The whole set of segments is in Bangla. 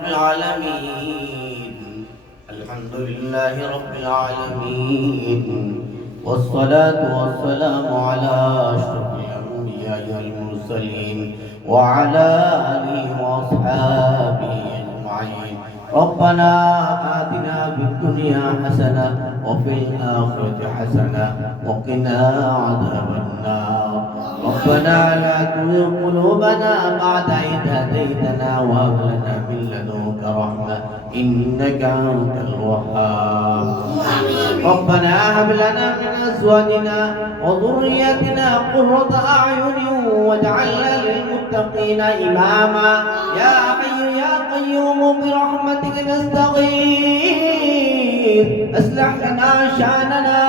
رب العالمين الحمد لله رب العالمين والصلاة والسلام على أشرف الأنبياء والمرسلين وعلى آله وأصحابه أجمعين ربنا آتنا في الدنيا حسنة وفي الآخرة حسنة وقنا عذاب النار ربنا لا تزغ قلوبنا بعد إذ هديتنا وهب لنا من لدنك رحمة إنك أنت الوهاب ربنا هب لنا من أزواجنا وذريتنا قرة أعين واجعلنا للمتقين إماما يا حي يا قيوم برحمتك نستغيث أصلح لنا شأننا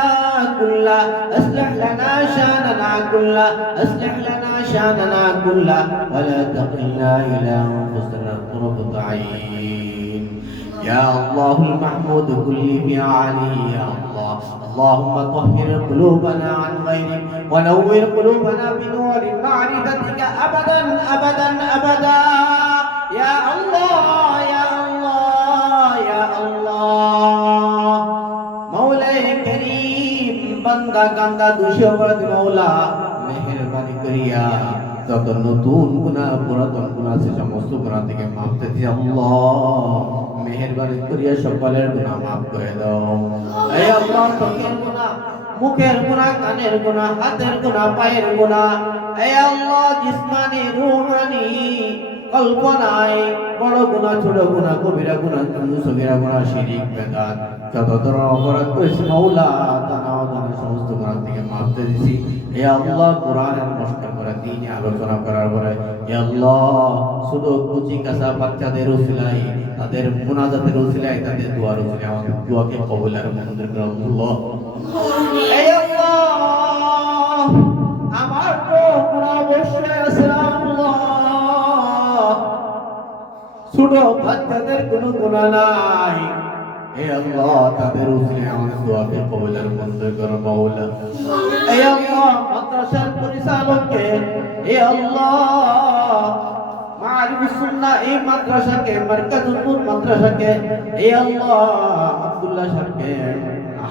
كله أصلح لنا شأننا كله أصلح لنا شأننا كله ولا تقلنا إلى أنفسنا طرفة عين يا الله المحمود كل فعاله يا الله اللهم طهر قلوبنا عن غيرك ونور قلوبنا بنور معرفتك أبدا أبدا أبدا يا الله يا الله يا الله مولاي كريم بندا گندا দুশোবাদ মওলা মেহেরবানি করিয়া যত নতুন গুনাহ পুরাতন গুনাহ আছে সমস্ত গুনাহ থেকে মাফ করে আল্লাহ মেহেরবানি করিয়া সকলের গুনাহ মাফ করে দাও হে আল্লাহ চোখের গুনাহ মুখের গুনাহ কানের গুনাহ হাতের গুনাহ পায়ের গুনাহ হে আল্লাহ জিসমানি রূহানি কল্পনায় বড় গুনাহ ছোট গুনাহ কবিরা গুনাহ সগীরা গুনাহ শিরক বেদাত যত ধরনের অপরাধ করেছি মাওলা তানাও জানা সমস্ত গুনাহ থেকে মাফ করে দিছি হে আল্লাহ কোরআনের মস্কার করে দ্বীনে আলোচনা করার পরে হে আল্লাহ শুধু কুচি কাঁচা বাচ্চাদের উসিলায় তাদের মুনাজাতের উসিলায় তাদের দোয়ার উসিলায় আমাদের দোয়াকে কবুল আর মঞ্জুর করে আল্লাহ হে আল্লাহ আমার তো গুনাহ অবশ্যই আছে আল্লাহ ছোট বাচ্চাদের কোনো গুনাহ নাই হে আল্লাহ তাদের উসিলায় আমাদের দোয়াকে কবুল আর মঞ্জুর করে মাওলা হে আল্লাহ মাদ্রাসার পরিচালককে হে আল্লাহ মারিফুস সুন্নাহ এই মাদ্রাসাকে মারকাজুল নূর মাদ্রাসাকে হে আল্লাহ আব্দুল্লাহ সাহেবকে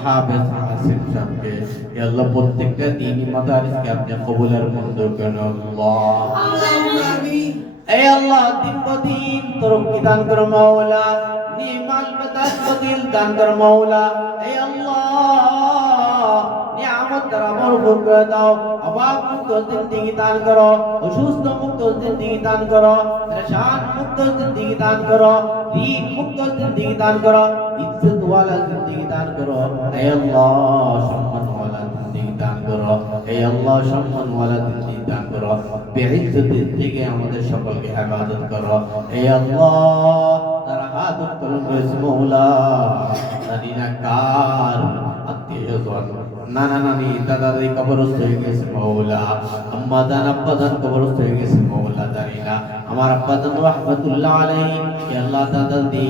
হাফেজ হাসিন সাহেবকে হে আল্লাহ প্রত্যেকটা দ্বীনি মাদারিসকে আপনি কবুল আর মঞ্জুর করেন আল্লাহ আমিন হে আল্লাহ দিন প্রতিদিন তরক্কি দান করো মাওলা নিমাল বাদাত বদিল দান করো মাওলা হে আল্লাহ নিয়ামত দ্বারা ভরপুর করে দাও অভাব মুক্ত জিন্দেগি দান করো অসুস্থ মুক্ত জিন্দেগি দান করো পরেশান মুক্ত জিন্দেগি দান করো ঋণ মুক্ত জিন্দেগি দান করো ইজ্জত ওয়ালা জিন্দেগি দান করো হে আল্লাহ সম্মান ওয়ালা জিন্দেগি দান করো হে আল্লাহ সম্মান ওয়ালা জিন্দেগি দান করো বেইজ্জতের থেকে আমাদের সকলকে হেফাজত করো হে আল্লাহ তারা হাত উত্তোলন করেছে মাওলা জানিনা কার আত্মীয়স্বজন নানা নানি দাদা দাদি কবরস্থ হয়ে গেছে মাওলা আম্মা জান আব্বা জান কবরস্থ হয়ে গেছে মাওলা জানিনা আমার আব্বা জান রাহমাতুল্লাহ আলাইহি হে আল্লাহ দাদা দাদি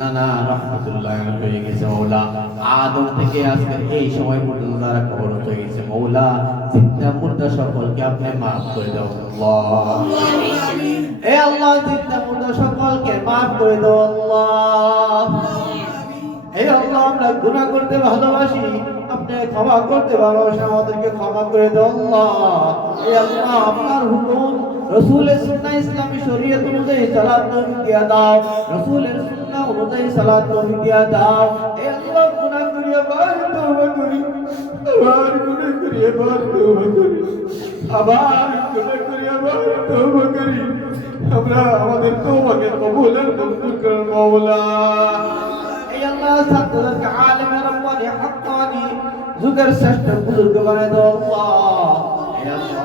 নানা রাহমাতুল্লাহ হয়ে গেছে মাওলা আদম থেকে আজকে এই সময় পর্যন্ত যারা কবরস্থ হয়ে গেছে মাওলা জিন্দা মুর্দা সকলকে আপনি maaf করে দাও আল্লাহ আমিন হে আল্লাহ জিন্দা মুর্দা সকলকে maaf করে দাও আল্লাহ হে আল্লাহ আমরা গুনাহ করতে ভালোবাসি আপনি ক্ষমা করতে ভালোবাসেন আমাদেরকে ক্ষমা করে দাও আল্লাহ হে আল্লাহ আপনার হুকুম রাসূলের সুন্নাহ ইসলামী শরীয়ত অনুযায়ী সালাত নবী দিয়া দাও রাসূলের সুন্নাহ অনুযায়ী সালাত নবী দিয়া দাও হে আল্লাহ গুনাহ করি আবার তওবা করি আবার গুনাহ করি আবার তওবা করি আবার গুনাহ করি আবার তওবা করি আমরা আমাদের তওবাকে কবুল আর মঞ্জুর করুন মাওলা হে আল্লাহ সাদদাতকে আলেম রব্বানি হাক্কানি যুগের শ্রেষ্ঠ বুজুর্গ বানায় দাও আল্লাহ হে আল্লাহ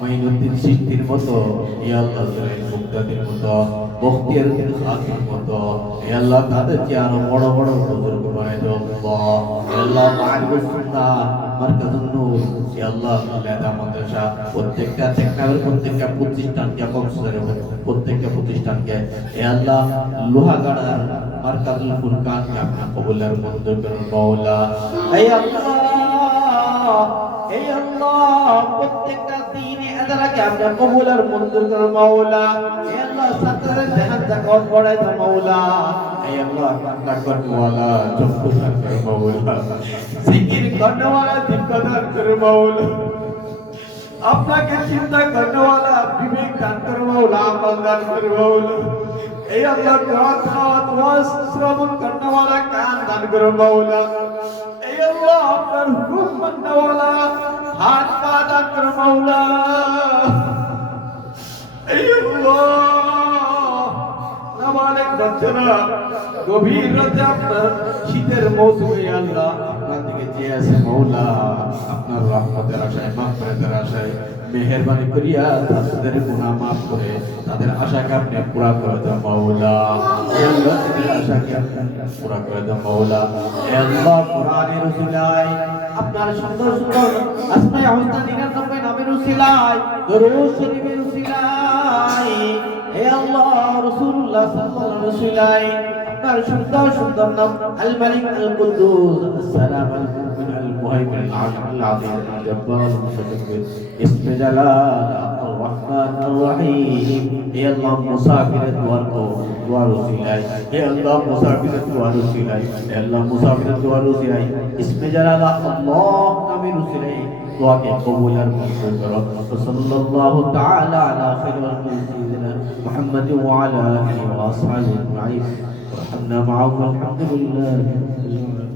মাইনুদ্দিন চিশতির মতো হে আল্লাহ জলিল মুক্তাদির মতো বখতিয়ারউদ্দিন খানের মতো হে আল্লাহ তাদেরকে আরো বড় বড় বুজুর্গ বানায় দাও আল্লাহ হে আল্লাহ মারিফুস সুন্নাহ মারকাজুন নূর হে আল্লাহ লেদা মাদ্রাসা প্রত্যেকটা টেকনাফের প্রত্যেকটা প্রতিষ্ঠানকে কক্সবাজারের প্রত্যেকটা প্রতিষ্ঠানকে হে আল্লাহ লোহাগাড়ার মারকাজুল ফুরকানকে আপনি কবুল আর মঞ্জুর করুন মাওলা হে আল্লাহ হে আল্লাহ প্রত্যেকটা দ্বীনি আদালতকে আপনি কবুল আর মঞ্জুর করুন মাওলা হে আল্লাহ ছাত্রদের জাকাত পড়াই দাও মাওলা এই আল্লাহ কান্না করনেওয়ালা চক্ষু দান করো মাওলা জিকির করনেওয়ালা দিব্য দান করো মাওলা আপনাকে চিন্তা করনেওয়ালা বিবেক দান করো মাওলা আমল দান করো মাওলা এই আল্লাহ কোরআন তেলাওয়াত ওয়াজ শ্রবণ করনেওয়ালা কান দান করো মাওলা এই আল্লাহ আপনার হুকুম মাননেওয়ালা হাত পা দান করো মাওলা এই আল্লাহ নাবালিগ বাচ্চারা গভীর রাতে আপনার শীতের মৌসুমে আল্লাহ আপনার দিকে চেয়ে আছে মাওলা আপনার রহমতের আশায় মাগফিরাতের আশায় মেহেরবানি করিয়া তাদের গুনাহ মাফ করে তাদের আশাকে আপনি পুরা করে দাও মাওলা হে আল্লাহ তাদের আশাকে আপনি পুরা করে দাও মাওলা হে আল্লাহ কোরআনের উসিলায় আপনার সুন্দর সুন্দর আসমায়ে হুসনা 99 নামের উসিলায় দরুদ শরীফের উসিলায় হে আল্লাহ রাসূলুল্লাহ সাল্লাল্লাহু আলাইহি ওয়াসাল্লাম আপনার সুন্দর সুন্দর নাম আল মালিক আল কুদ্দুস আসসালাম আল মুমিন আল মুহাইমিন আল আযীম আল জব্বার আল মুতাকাব্বির ইসমে জালাল আর রহমান আর রহিম হে আল্লাহ মুসাফিরের দুয়ার উসিলায় হে আল্লাহ মুসাফিরের দুয়ার উসিলায় হে আল্লাহ মুসাফিরের দুয়ার উসিলায় ইসমে জালাল আল্লাহ নামের উসিলায় দোয়াকে কবুল আর মঞ্জুর করো সাল্লাল্লাহু তাআলা আলা খায়রিল মুরসালিন মুহাম্মদ ওয়া আলা আলিহি ওয়া আসহাবিহি আজমাইন ওয়া হামনা মা'আহুম আলহামদুলিল্লাহি